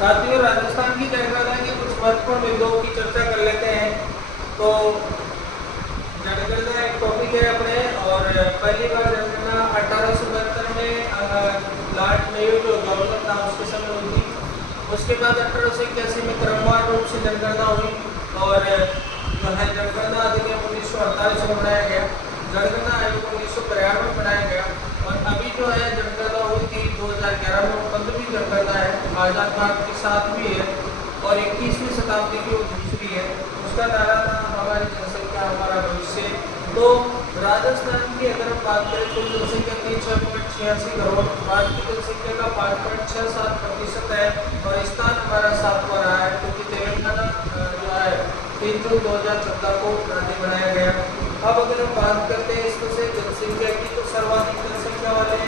साथियों, राजस्थान की जनगणना के कुछ महत्वपूर्ण बिंदुओं की चर्चा कर लेते हैं। तो जनगणना एक टॉपिक है अपने, और पहली बार जनगणना 1872 में लॉर्ड मेयो जो गवर्नर था उसके समय हुई थी। उसके बाद 1881 में क्रमवार रूप से जनगणना हुई, और जो है जनगणना अधिनियम 1948 में बनाया गया। जनगणना आयोग 1993 में बनाया गया, और अभी जो है जनगणना हुई थी 2011 में, 15वीं जनगणना है। आज़ाद भारत की 7वीं है, और 21वीं शताब्दी की वो दूसरी है। उसका नारा था हमारी जनसंख्या हमारा भविष्य। तो राजस्थान की अगर हम बात करें, कुल जनसंख्या की 6.86 करोड़, भारत की जनसंख्या का 5.67% है, और स्थान हमारा 7वां रहा है, क्योंकि तेलंगाना जो है 3 जून 2014 को राज्य बनाया गया। अब अगर हम बात करते हैं इसमें से जनसंख्या की, तो सर्वाधिक जनसंख्या वाले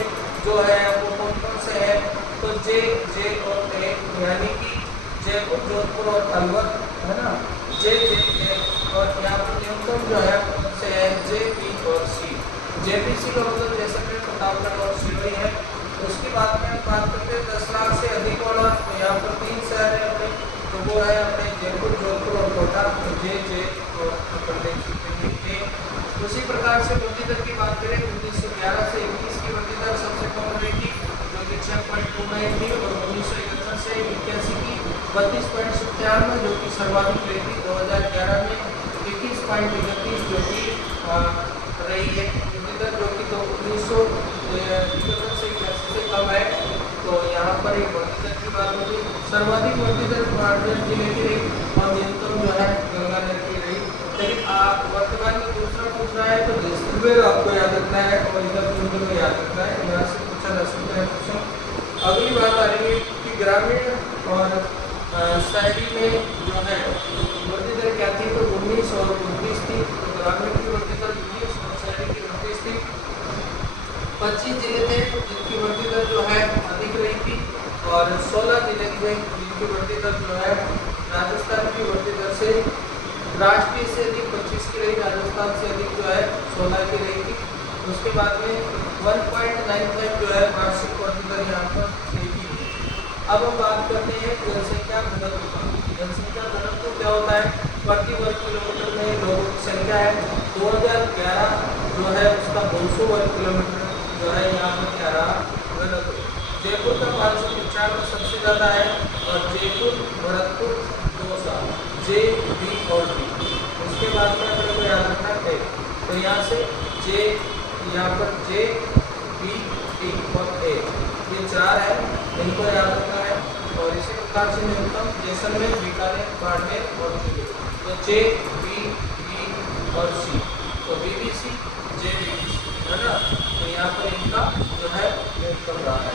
जो है वो कौन कौन से हैं, तो जे और ए, यानी कि जयपुर, जोधपुर और अलवर, है ना। जे और यहाँ पर न्यूनतम जो है उनसे है जे, बी और सी। जेपीसी का मतलब जैसलमेर, प्रतापगढ़ और सिरोही है। उसके बाद में हम बात करते हैं 10 लाख से अधिक वाला, तो यहाँ पर 3 शहर है अपने, तो वो है अपने जयपुर, जोधपुर और कोटा, तो जे और उसी प्रकार से वृद्धि दर की बात करें, 1911 से 21 की वृद्धि दर सबसे कम रहेगी, जो कि 6.29 थी, और 1961 से 81 की 32.97, जो कि सर्वाधिक रहेगी। 2011 में 21.31, जो कि रही है वृद्धि दर, जो कि 1961 से 81 से कम है। तो यहाँ पर एक वृद्धि दर की बात होगी। सर्वाधिक वृद्धि दर बाड़मेर जिले की रही, और न्यूनतम जो है गंगानगर की रही। लेकिन आप वर्तमान में दूसरा पूछना है तो जैसलमेर आपको याद रखना है, और इधर दूर में याद रखना है, यहाँ से पूछा जा सकता है क्वेश्चन। अगली बात आ रही है कि ग्रामीण और शहरी में जो है वृद्धि दर क्या थी, तो 19 और 29 थी। तो ग्रामीण की वृद्धि दर 19 और शहरी की 29 थी। 25 जिले थे जिनकी वृद्धि दर जो है अधिक रही थी, और 16 जिले थे जिनकी वृद्धि दर जो है राजस्थान की वृद्धि दर से राष्ट्रीय से अधिक 25 की रही, राजस्थान से अधिक जो है 16 की रही थी। उसके बाद में 1.95 जो है वार्षिक वृद्धि दर यहाँ पर देखी गई। अब हम बात करते हैं जनसंख्या घनत्व का। जनसंख्या घनत्व क्या होता है, प्रति वर्ग किलोमीटर में लोगों की संख्या है। 2011 जो है उसका 200 वर्ग किलोमीटर जो है यहाँ पर क्या रहा घनत्व। जयपुर का 595 सबसे ज़्यादा है, और जयपुर, भरतपुर, दौसा, जे, बी और डी। उसके बाद में अपने को याद रखना है, तो यहाँ से जे, यहाँ पर जे, बी, डी और ए, ये 4 है, इनको याद रखना है। और इसी प्रकार से न्यूनतम जैसलमेर, बीकानेर, बाड़मेर और जिले, तो जे, बी, डी और सी, तो बीबीसी, जे, बीबीसी, है ना। तो यहाँ पर इनका जो है न्यूनतम रहा है।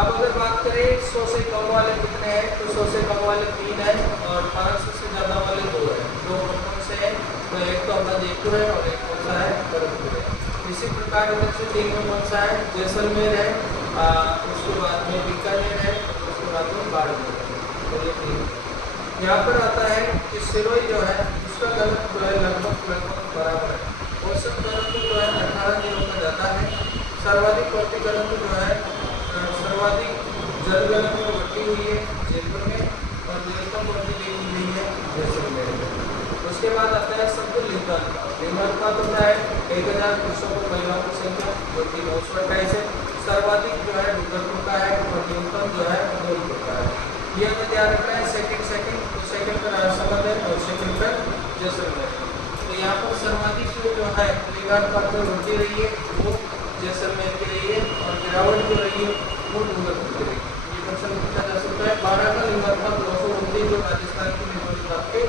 अब अगर बात करें 100 से कम वाले कितने हैं, तो 100 से कम वाले 3 हैं, और 500 से ज़्यादा वाले 2 हैं। 2 कौन से हैं, तो एक तो अपना जयपुर है, और एक कौन सा है, भरतपुर है। इसी प्रकार इधर से 3 में कौन सा है, जैसलमेर है, उसके बाद में बीकानेर है, उसके बाद में बाड़मेर है। तो ये 3 यहाँ पर आता है कि सिरोही जो है उसका घनत्व जो है लगभग बराबर है। औसत घनत्व जो है 18 दिनों का जाता है। सर्वाधिक प्रति घनत्व जो है सर्वाधिक जनगणना में वृद्धि हुई है जयपुर में, और न्यूनतम वृद्धि देखी गई है जैसलमेर में। उसके बाद आता है शब्द लिंगानुपात। लिंगानुपात होता है 1000 पुरुषों को महिलाओं की संख्या, जो कि 928 है। सर्वाधिक जो है डूंगरपुर का है, और न्यूनतम जो है धौलपुर का है। ये हमें ध्यान रखना है। सेकंड तो सेकंड पर राजसमंद है, और सेकंड पर जैसलमेर। तो यहाँ पर सर्वाधिक जो है लिंगानुपात में वृद्धि रही है वो जैसलमेर की रही है, और गिरावट जो रही है वो डूंगरपुर की रही है। ये क्वेश्चन पूछा जा सकता है। 12 का लिंगानुपात 229 जो राजस्थान की लिंगानुपात के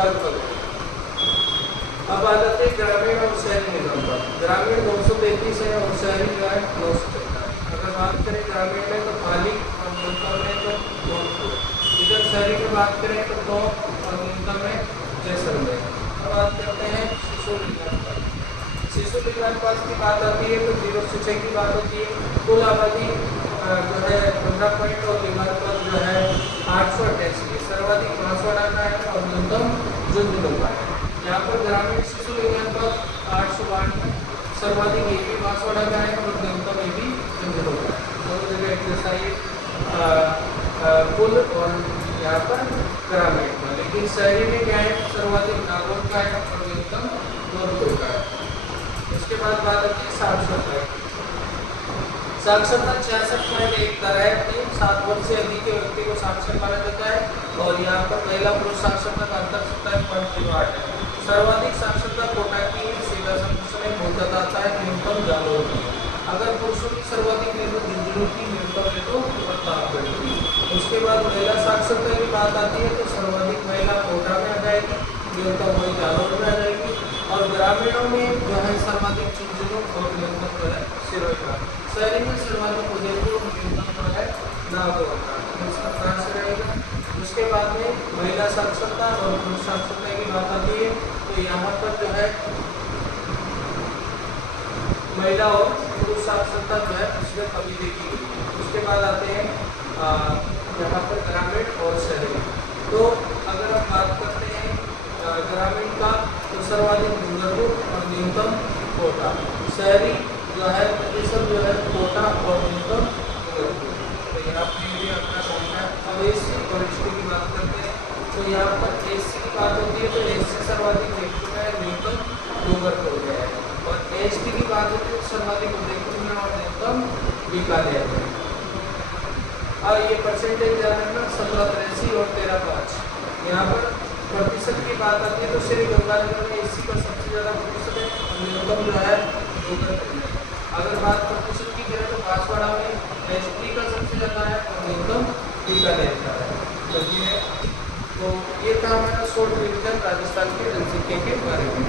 लगभग है। अब आ जाते हैं ग्रामीण और शहरी लिंगानुपात। ग्रामीण 233 है, और शहरी जो है 914 है। अगर बात करें ग्रामीण में तो पाली, और न्यूनतम में तो जोधपुर। इधर शहरी में बात करें तो टोंक, और न्यूनतम में जैसलमेर। अब बात करते हैं शिशु लिंगानुपात। शिशु लिंगानुपात की बात आती है तो 0 से 6 की बात होती है। कुल आबादी जो है 15 पॉइंट, और लिंगानुपात जो है 888। सर्वाधिक बांसवाड़ा का है, और न्यूनतम झुंझुनू का है। यहाँ पर ग्रामीण शिशु लिंगानुपात 892, सर्वाधिक ये भी बांसवाड़ा का है, और न्यूनतम ये भी झुंझुनू का है। दोनों जगह एक जैसा ये कुल और यहाँ पर ग्रामीण का। लेकिन शहरी में क्या है, सर्वाधिक नागौर का है और न्यूनतम धौलपुर का है। उसके बाद बात आती है साक्षरता की। साक्षरता 66.1 है, 7 वर्ष से अधिक के व्यक्ति को साक्षर माना जाता है। और यहाँ पर महिला पुरुष साक्षरता का अंतर 27.08 है। सर्वाधिक साक्षरता कोटा की सीधा संरक्षण पहुंचा जाता है, न्यूनतम जालोर की। अगर पुरुषों की सर्वाधिक है तो झुंझुनू की, न्यूनतम है तो प्रतापगढ़ की। उसके बाद महिला साक्षरता की बात आती है तो सर्वाधिक महिला कोटा में आ जाएगी, न्यूनतम वही जालोर में आ जाएगी। और ग्रामीणों में जो है सर्वाधिक झुंझुनू और न्यूनतम जो है सिरोही का। शहरी में सर्वाधिक उदयपुर, न्यूनतम जो है नागौर का। इसका कहाँ से रहेगा। उसके बाद में महिला साक्षरता और पुरुष साक्षरता की बात आती है तो यहाँ पर जो है महिला और पुरुष साक्षरता जो है उसमें कमी देखी गई। उसके बाद आते हैं यहाँ पर ग्रामीण और शहरी। तो अगर हम बात करते हैं ग्रामीण का तो सर्वाधिक डूंगरपुर और न्यूनतम कोटा। शहरी जो है प्रतिशत जो है कोटा और न्यूनतम डूंगरपुर। तो यहाँ पर भी अपना संख्या। अब एससी और एसटी की बात करते हैं तो यहाँ पर एससी की बात होती है तो एससी सर्वाधिक देखने में न्यूनतम डूंगरपुर में है। और एसटी की बात होती है तो सर्वाधिक उदयपुर में और न्यूनतम बीकानेर में। और ये परसेंटेज ध्यान रखना 1783 और 13.5। यहाँ पर प्रतिशत की बात आती है तो श्री गंगानगर में एससी का सबसे ज़्यादा प्रतिशत है और न्यूनतम जो है डूंगरपुर में। अगर बात प्रतिशत की करें तो बांसवाड़ा में एसटी का सबसे ज़्यादा है और न्यूनतम बीकानेर का है। तो ये था हमारा शॉर्ट रिविजन राजस्थान के जनसंख्या के बारे में।